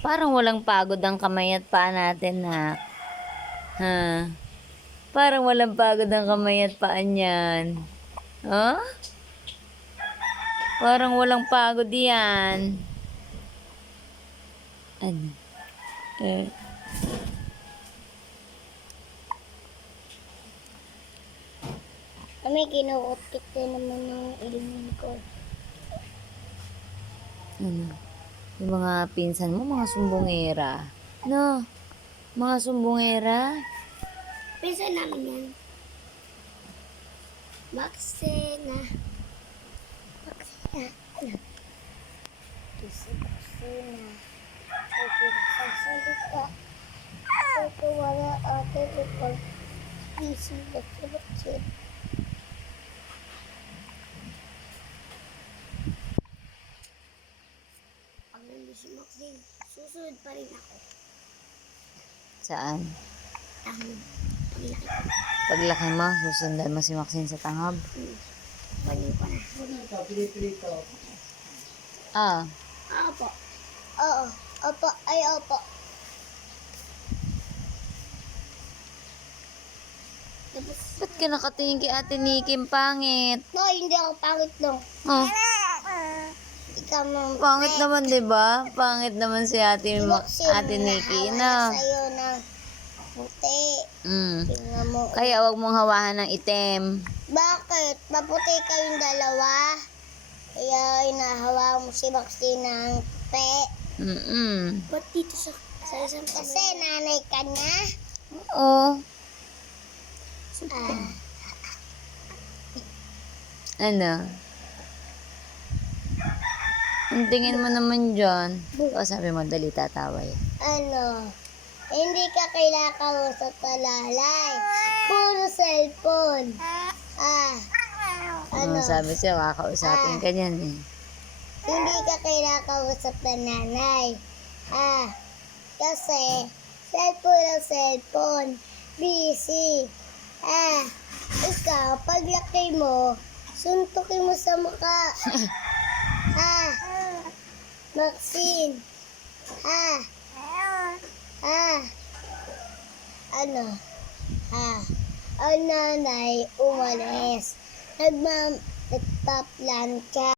Parang walang pagod ang kamay at paa natin, ha? Ha? Parang walang pagod ang kamay at paa niyan. Ha? Parang walang pagod yan. Ano? Eh. May kinukutkit din naman ng ilmin ko. Ano? Yung mga pinsan mo, mga sumbongera. No? Mga sumbongera? Pinsan namin yan. Maxena. Maxena. Kasi Maxena. Kasi nagsasalita. Kasi wala ate ipag. Easy na tulad. Pag nandun si Maxine, susunod pa rin ako. Saan? Tanghod. Paglaki ko. Paglaki mo, susundan mo si Maxine sa tanghab? Paling ko na. Ah. Opo. Oo. Opo. Ay, opo. Tapos, Ba't ka nakatingin kay Ate Nikki? Pangit. no, hindi ako pangit lang. Oh, Ikaw mo. pangit naman, di ba? Pangit naman si Ate Nikki, na. Sa'yo ng puti. Tingnan mo. Kaya wag mong hawahan ng itim. Bakit? Maputi kayong dalawa. Kaya inahawa mo si Maxine ng puti. Ba't dito sa isang kamay? Kasi nanay ka na. Oo. Ano? Ang tingin mo naman dyan. O, sabi mo, dali tatawa yan. Ano? Hindi ka kailangan kausap sa lalay. Puro cellphone. Ano? Sabi siya, kakausapin ka niyan eh. Hindi ka kailangan kausap ng nanay. Kasi cellphone ang cellphone. Busy. Ikaw, paglaki mo, suntukin mo sa mukha. Maxine. Ano? Ang nanay umalis. Nagpa-plan ka.